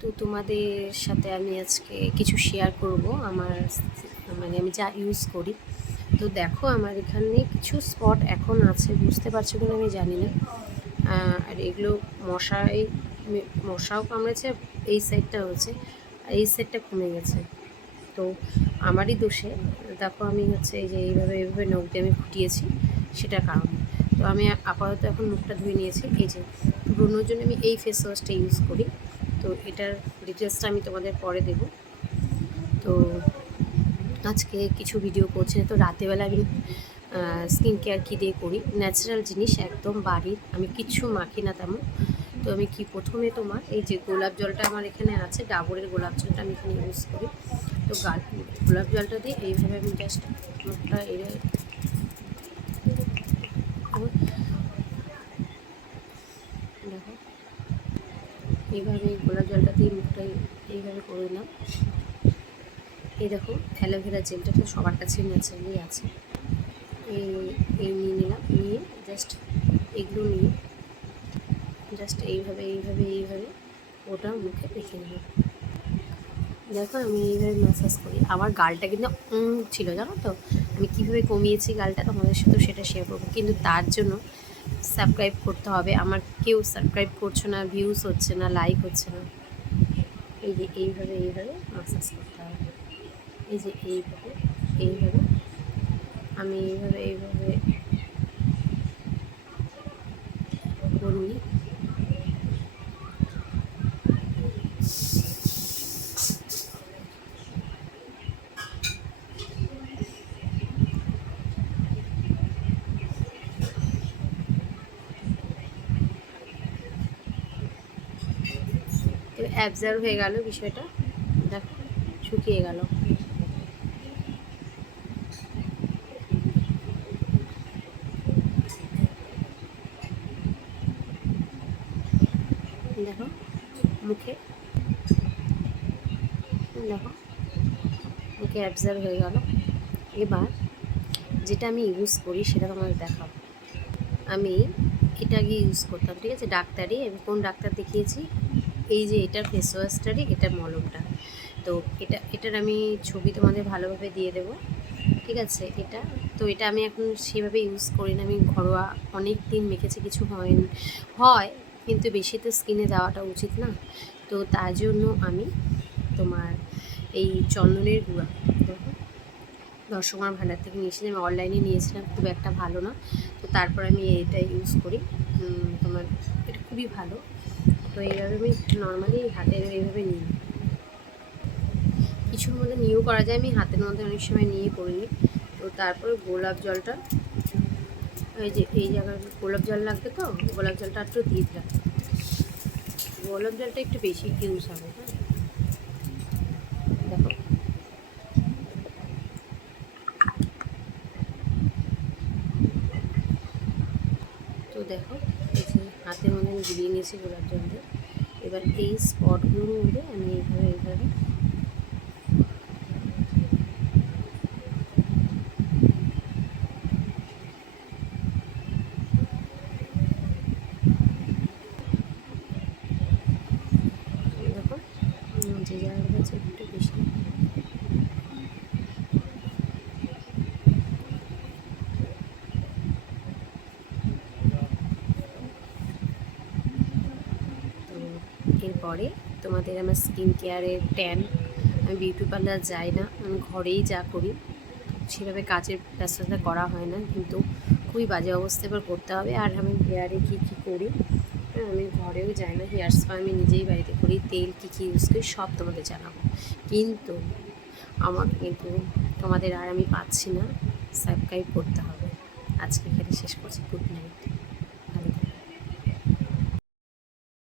তো তোমাদের সাথে আমি আজকে কিছু শেয়ার করব আমার আমি যা ইউজ করি। তো দেখো আমার এখানে কিছু স্পট এখন আছে, বুঝতে পারছো কিনা আমি জানি না। আর এগুলো মশাও কামড়েছে, এই সাইডটা হয়েছে আর এই সাইডটা কমে গেছে। তো আমারই দোষে দেখো আমি এই যে এইভাবে নখ দিয়ে আমি ফুটিয়েছি, সেটার কারণে। তো আমি আপাতত এখন মুখটা ধুয়ে নিয়েছি। এই যে পুরোনোর জন্য আমি এই ফেস ওয়াশটা ইউজ করি। তো এটার ডিটেলসটা আমি তোমাদের পরে দেব। তো আজকে কিছু ভিডিও করছি না, তো রাতেরবেলা আমি স্কিন কেয়ার কী দিয়ে করি, ন্যাচারাল জিনিস একদম বাড়ির, আমি কিচ্ছু মাখি না তেমন। তো আমি প্রথমে তোমার এই যে গোলাপ জলটা আমার এখানে আছে, ডাবরের গোলাপ জলটা আমি এখানে ইউজ করি। তো গোলাপ জলটা দিয়ে এইভাবে আমি জাস্ট মুখটা দেখো এইভাবে গোলাপ জলটা দিয়ে মুখটা এইভাবে করে দিলাম। এই দেখো অ্যালোভেরা জেলটা তো সবার কাছে ন্যাচারালি আছে, এই নিয়ে নিলাম, নিয়ে জাস্ট এগুলো নিয়ে জাস্ট এইভাবে ওটা মুখে রেখে নেব। দেখো আমি এইভাবে ম্যাসাজ করি। আমার গালটা কিন্তু ছিল, জানো তো আমি কীভাবে কমিয়েছি গালটা, তোমাদের সাথে সেটা শেয়ার করবো। কিন্তু তার জন্য সাবস্ক্রাইব করতে হবে। আমার কেউ সাবস্ক্রাইব করছে না, ভিউজ হচ্ছে না, লাইক হচ্ছে না। এই যে এইভাবে ম্যাসাজ করতে হবে। এই যে এইভাবে আমি এইভাবে করি। তো অ্যাবজার্ভ হয়ে গেল বিষয়টা, দেখো শুকিয়ে গেল। দেখো মুখে অ্যাবজার্ভ হয়ে গেল। এবার যেটা আমি ইউজ করি সেটা তোমাদের দেখাবো। আমি এটা আগে ইউজ করতাম, ঠিক আছে, ডাক্তারি। আমি কোন ডাক্তার দেখিয়েছি, এই যে এটার ফেস ওয়াশটারই, এটার মলমটা। তো এটার আমি ছবি তোমাদের ভালোভাবে দিয়ে দেবো, ঠিক আছে। এটা আমি এখন সেভাবে ইউজ করি না, আমি ঘরোয়া অনেক দিন মেখেছি, কিছু হয় কিন্তু বেশি তো স্কিনে দেওয়াটা উচিত না। তো তার জন্য আমি তোমার এই চন্দনের গুঁড়া, দেখো দর্শকমার ভান্ডার থেকে নিয়েছিলাম, আমি অনলাইনে নিয়েছিলাম, খুব একটা ভালো না। তো তারপর আমি এটা ইউজ করি, তোমার এটা খুবই ভালো। তো এইভাবে আমি নর্মালি হাতের এইভাবে নিই, কিছুর মধ্যে নিয়েও করা যায়, আমি হাতের মধ্যে অনেক সময় নিয়ে করিনি। তো তারপরে গোলাপ জলটা, এই যে এই জায়গায় গোলাপ জল লাগবে, তো গোলাপ জলটা একটু দিয়ে দিলাম। গোলাপ জলটা একটু বেশি ইউজ হবে, হ্যাঁ। দেখো তো দেখো এই যে হাতের মধ্যে আমি গুলিয়ে নিয়েছি গোলাপ জল দিয়ে। এবার এই স্পটগুলোর মধ্যে আমি এইভাবে দেখো যে জায়গাটা হচ্ছে একটু বেশি, এরপরে তোমাদের আমার স্কিন কেয়ারের ট্যান, আমি বিউটি পার্লার যাই না, আমি ঘরেই যা করি, সেভাবে কাজের ব্যস্ততা করা হয় না, কিন্তু খুবই বাজে অবস্থা এবার করতে হবে। আর আমি হেয়ারে কী করি, আমি ঘরেও যাই না, হেয়ার স্পা আমি নিজেই বাড়িতে করি, তেল কী ইউজ করি সব তোমাদের জানাবো। কিন্তু তোমাদের আর আমি পাচ্ছি না, সাবস্ক্রাইব করতে হবে। আজকে এখানে শেষ করছি, গুড নাইট।